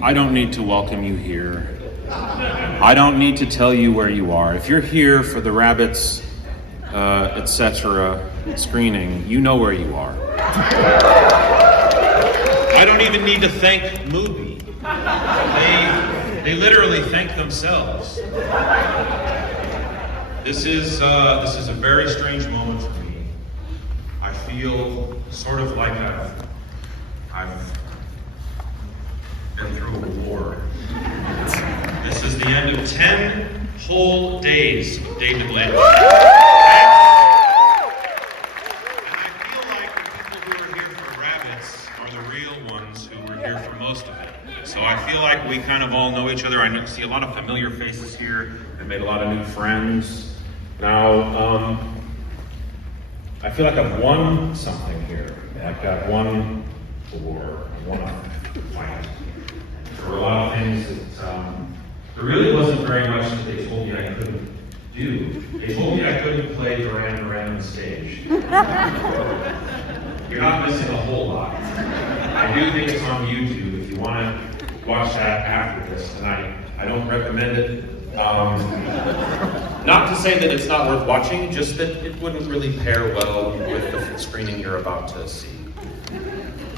I don't need to welcome you here. I don't need to tell you where you are. If you're here for the Rabbits, etc. screening, you know where you are. I don't even need to thank Mubi. They literally thank themselves. This is a very strange moment for me. I feel sort of like I've been through a war. This is the end of 10 whole days of David Lynch. And I feel like the people who are here for Rabbits are the real ones who were here for most of it. So I feel like we kind of all know each other. I see a lot of familiar faces here. I made a lot of new friends. Now, I feel like I've won something here. Like I've won the war. I've won a fight. There were a lot of things that there really wasn't very much that they told me I couldn't do. They told me I couldn't play Duran Duran on the stage. You're not missing a whole lot. I do think it's on YouTube if you want to watch that after this tonight. I don't recommend it. Not to say that it's not worth watching, just that it wouldn't really pair well with the screening you're about to see.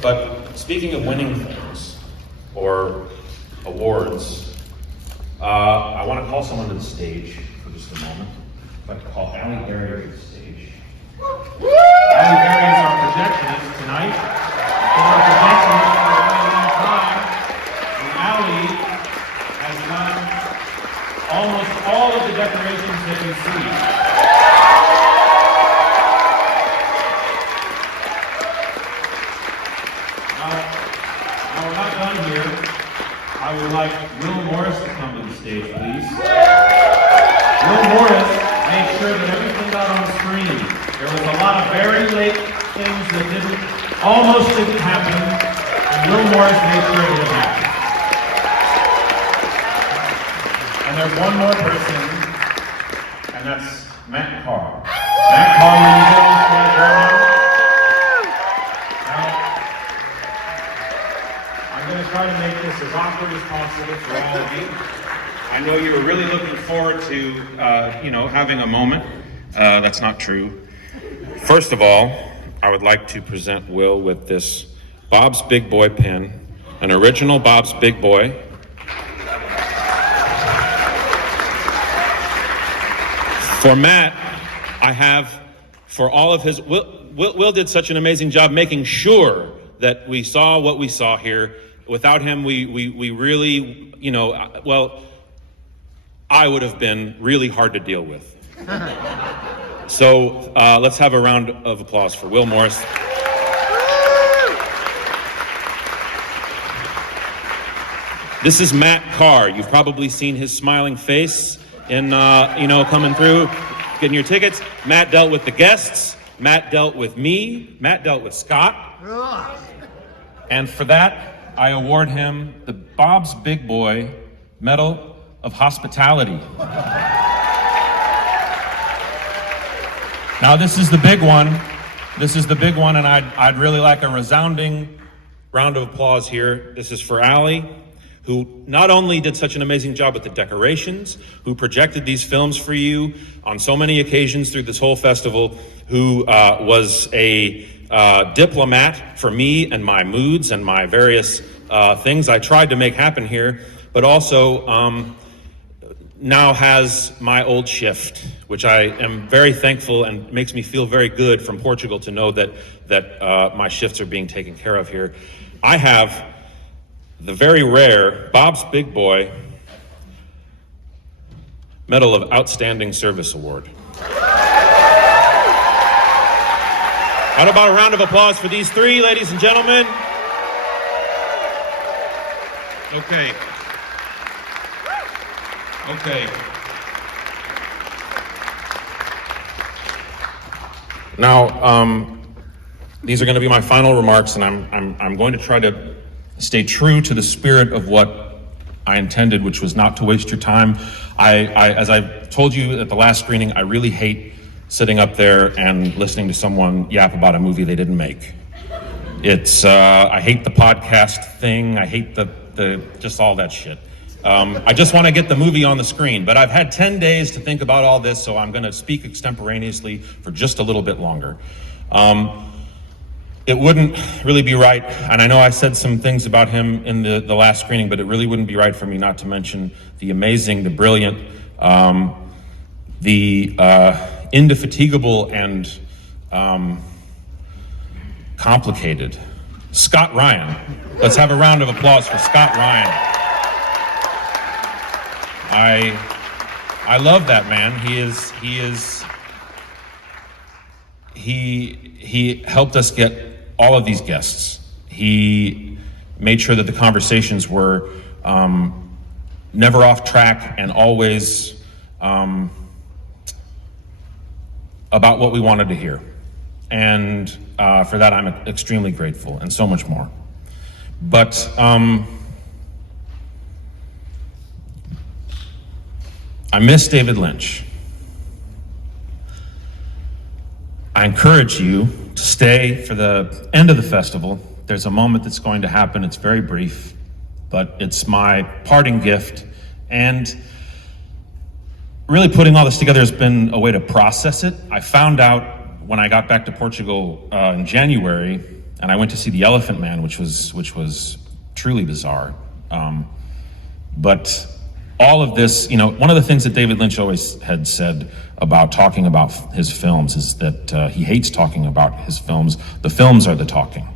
But speaking of winning things, or awards, I want to call someone to the stage for just a moment. I'd like to call Allie Berry to the stage. Allie Berry is our projectionist tonight. Been our projectionist for a very long time. And Allie has done almost all of the decorations that you see. Now we're not done here. I would like Will Morris to come to the stage, please. Will Morris made sure that everything got on screen. There was a lot of very late things that almost didn't happen, and Will Morris made sure that it happened. And there's one more person, and that's Matt Carr. Matt Carr, ladies and gentlemen. I'm going to try to make this as awkward as possible for all of you. I know you were really looking forward to, having a moment. That's not true. First of all, I would like to present Will with this Bob's Big Boy pen, an original Bob's Big Boy. For Matt, I have, for all of his, Will did such an amazing job making sure that we saw what we saw here. Without him, we really, I would have been really hard to deal with. So let's have a round of applause for Will Morris. This is Matt Carr. You've probably seen his smiling face in, coming through, getting your tickets. Matt dealt with the guests. Matt dealt with me. Matt dealt with Scott. And for that, I award him the Bob's Big Boy Medal of Hospitality. Now this is the big one. This is the big one, and I'd really like a resounding round of applause here. This is for Allie, who not only did such an amazing job with the decorations, who projected these films for you on so many occasions through this whole festival, who was a diplomat for me and my moods and my various things I tried to make happen here, but also now has my old shift, which I am very thankful and makes me feel very good from Portugal to know that my shifts are being taken care of here. I have the very rare Bob's Big Boy Medal of Outstanding Service Award. How about a round of applause for these three, ladies and gentlemen? Okay. Now, these are going to be my final remarks, and I'm going to try to stay true to the spirit of what I intended, which was not to waste your time. As I told you at the last screening, I really hate sitting up there and listening to someone yap about a movie they didn't make. I hate the podcast thing. I hate the just all that shit. I just want to get the movie on the screen, but I've had 10 days to think about all this, so I'm going to speak extemporaneously for just a little bit longer. It wouldn't really be right, and I know I said some things about him in the last screening, but it really wouldn't be right for me not to mention the amazing, the brilliant, the indefatigable and complicated Scott Ryan. Let's have a round of applause for Scott Ryan. I love that man. He helped us get all of these guests. He made sure that the conversations were never off track and always about what we wanted to hear. And for that, I'm extremely grateful, and so much more. But I miss David Lynch. I encourage you to stay for the end of the festival. There's a moment that's going to happen. It's very brief, but it's my parting gift. And really putting all this together has been a way to process it. I found out when I got back to Portugal in January, and I went to see The Elephant Man, which was truly bizarre. But all of this, one of the things that David Lynch always had said about talking about his films is that he hates talking about his films. The films are the talking.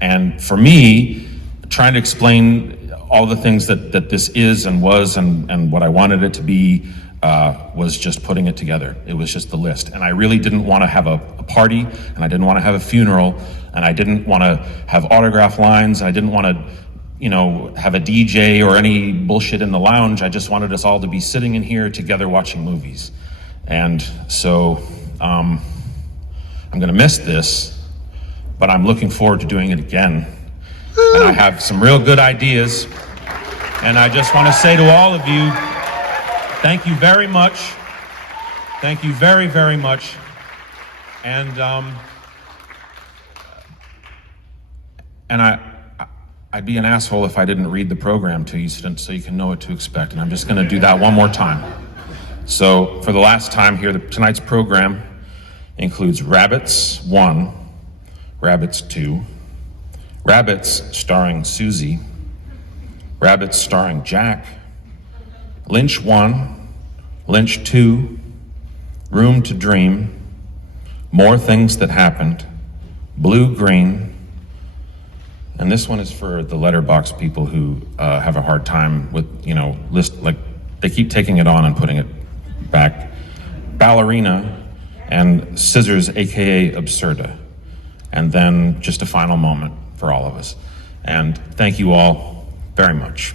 And for me, trying to explain all the things that this is and was and what I wanted it to be was just putting it together. It was just the list. And I really didn't want to have a party, and I didn't want to have a funeral, and I didn't want to have autograph lines, and I didn't want to have a DJ or any bullshit in the lounge. I just wanted us all to be sitting in here together watching movies. And so I'm gonna miss this, but I'm looking forward to doing it again. And I have some real good ideas. And I just wanna say to all of you, thank you very much. Thank you very, very much. And I'd be an asshole if I didn't read the program to you so you can know what to expect, and I'm just gonna do that one more time. So for the last time here, tonight's program includes Rabbits 1, Rabbits 2, Rabbits starring Susie, Rabbits starring Jack, Lynch 1, Lynch 2, Room to Dream, More Things That Happened, Blue Green, and this one is for the letterbox people who have a hard time with, they keep taking it on and putting it back. Ballerina and Scissors, AKA Absurda. And then just a final moment for all of us. And thank you all very much.